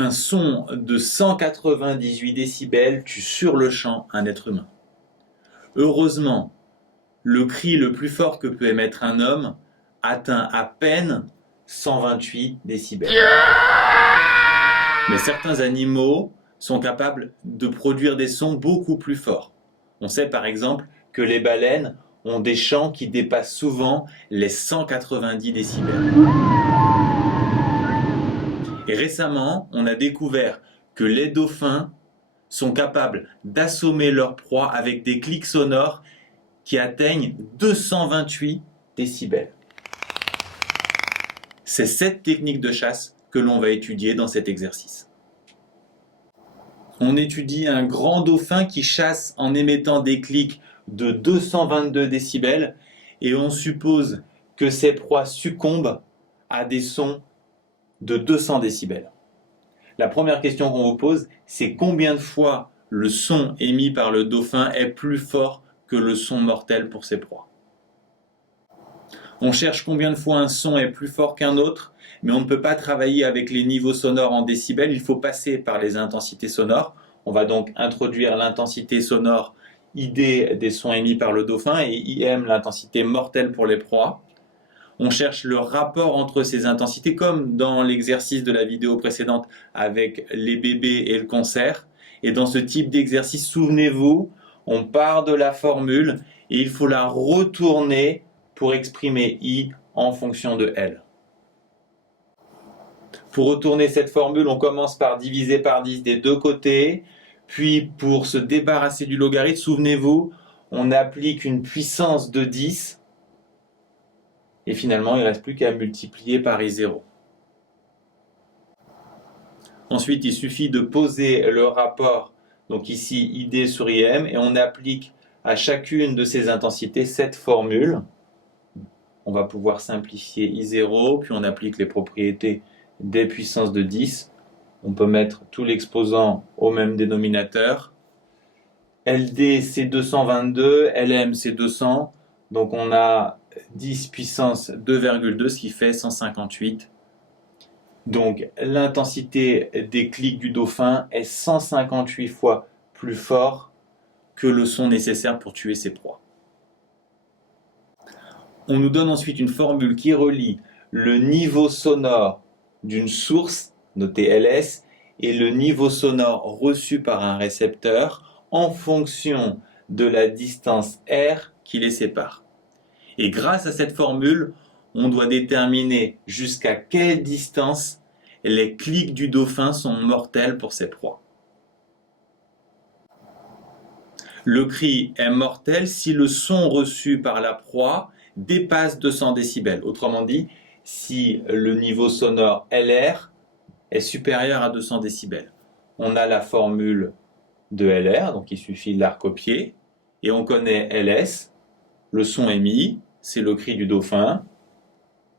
Un son de 198 décibels tue sur le champ un être humain. Heureusement, le cri le plus fort que peut émettre un homme atteint à peine 128 décibels. Mais certains animaux sont capables de produire des sons beaucoup plus forts. On sait par exemple que les baleines ont des chants qui dépassent souvent les 190 décibels. Et récemment, on a découvert que les dauphins sont capables d'assommer leur proie avec des clics sonores qui atteignent 228 décibels. C'est cette technique de chasse que l'on va étudier dans cet exercice. On étudie un grand dauphin qui chasse en émettant des clics de 222 décibels et on suppose que ses proies succombent à des sons de 200 décibels. La première question qu'on vous pose, c'est combien de fois le son émis par le dauphin est plus fort que le son mortel pour ses proies. On cherche combien de fois un son est plus fort qu'un autre, mais on ne peut pas travailler avec les niveaux sonores en décibels, il faut passer par les intensités sonores. On va donc introduire l'intensité sonore ID des sons émis par le dauphin et IM l'intensité mortelle pour les proies. On cherche le rapport entre ces intensités, comme dans l'exercice de la vidéo précédente avec les bébés et le concert. Et dans ce type d'exercice, souvenez-vous, on part de la formule et il faut la retourner pour exprimer I en fonction de L. Pour retourner cette formule, on commence par diviser par 10 des deux côtés. Puis pour se débarrasser du logarithme, souvenez-vous, on applique une puissance de 10. Et finalement, il ne reste plus qu'à multiplier par I0. Ensuite, il suffit de poser le rapport, donc ici ID sur IM, et on applique à chacune de ces intensités cette formule. On va pouvoir simplifier I0, puis on applique les propriétés des puissances de 10. On peut mettre tout l'exposant au même dénominateur. LD c'est 222, LM c'est 200, donc on a 10 puissance 2,2, ce qui fait 158. Donc l'intensité des clics du dauphin est 158 fois plus fort que le son nécessaire pour tuer ses proies. On nous donne ensuite une formule qui relie le niveau sonore d'une source, notée LS, et le niveau sonore reçu par un récepteur en fonction de la distance R qui les sépare. Et grâce à cette formule, on doit déterminer jusqu'à quelle distance les clics du dauphin sont mortels pour ses proies. Le cri est mortel si le son reçu par la proie dépasse 200 décibels. Autrement dit, si le niveau sonore LR est supérieur à 200 décibels. On a la formule de LR, donc il suffit de la recopier, et on connaît LS, le son émis, c'est le cri du dauphin,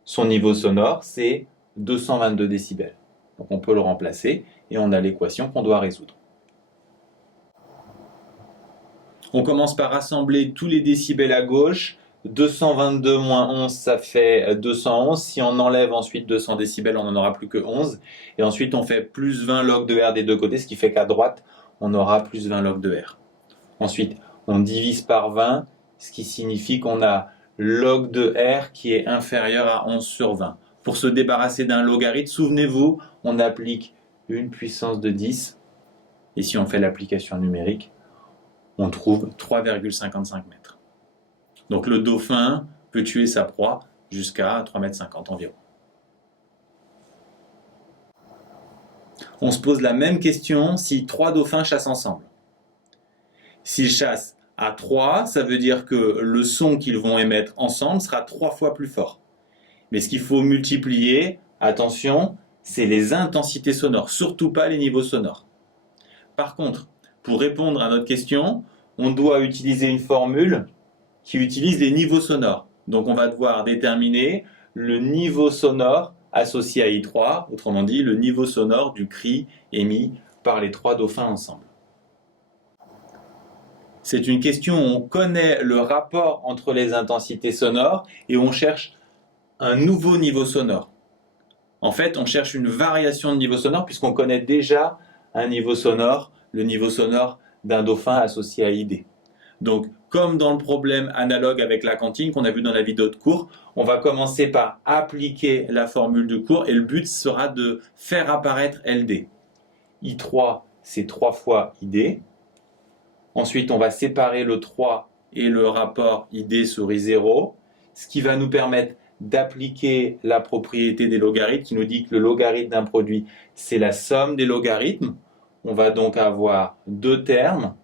son niveau sonore, c'est 222 décibels. Donc on peut le remplacer, et on a l'équation qu'on doit résoudre. On commence par rassembler tous les décibels à gauche. 222 moins 11, ça fait 211. Si on enlève ensuite 200 décibels, on n'en aura plus que 11. Et ensuite, on fait plus 20 log de R des deux côtés, ce qui fait qu'à droite, on aura plus 20 log de R. Ensuite, on divise par 20, ce qui signifie qu'on a log de R qui est inférieur à 11 sur 20. Pour se débarrasser d'un logarithme, souvenez-vous, on applique une puissance de 10. Et si on fait l'application numérique, on trouve 3,55 mètres. Donc le dauphin peut tuer sa proie jusqu'à 3,50 m environ. On se pose la même question si 3 dauphins chassent ensemble. S'ils chassent à 3, ça veut dire que le son qu'ils vont émettre ensemble sera 3 fois plus fort. Mais ce qu'il faut multiplier, attention, c'est les intensités sonores, surtout pas les niveaux sonores. Par contre, pour répondre à notre question, on doit utiliser une formule qui utilise les niveaux sonores. Donc on va devoir déterminer le niveau sonore associé à I3, autrement dit le niveau sonore du cri émis par les 3 dauphins ensemble. C'est une question où on connaît le rapport entre les intensités sonores et on cherche un nouveau niveau sonore. En fait, on cherche une variation de niveau sonore puisqu'on connaît déjà un niveau sonore, le niveau sonore d'un dauphin associé à ID. Donc, comme dans le problème analogue avec la cantine qu'on a vu dans la vidéo de cours, on va commencer par appliquer la formule de cours et le but sera de faire apparaître LD. I3, c'est 3 fois ID. Ensuite, on va séparer le 3 et le rapport ID sur I0, ce qui va nous permettre d'appliquer la propriété des logarithmes qui nous dit que le logarithme d'un produit, c'est la somme des logarithmes. On va donc avoir deux termes.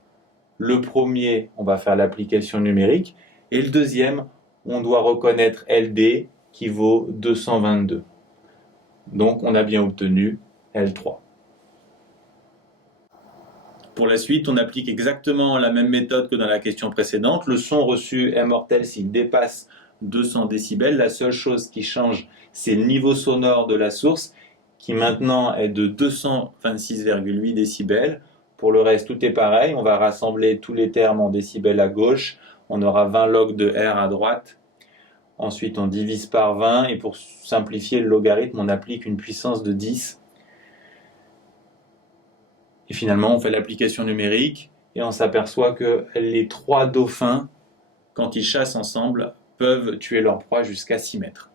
Le premier, on va faire l'application numérique. Et le deuxième, on doit reconnaître LD qui vaut 222. Donc, on a bien obtenu L3. Pour la suite, on applique exactement la même méthode que dans la question précédente. Le son reçu est mortel s'il dépasse 200 décibels. La seule chose qui change, c'est le niveau sonore de la source, qui maintenant est de 226,8 décibels. Pour le reste, tout est pareil. On va rassembler tous les termes en décibels à gauche. On aura 20 log de R à droite. Ensuite, on divise par 20. Et pour simplifier le logarithme, on applique une puissance de 10. Et finalement, on fait l'application numérique et on s'aperçoit que les trois dauphins, quand ils chassent ensemble, peuvent tuer leur proie jusqu'à 6 mètres.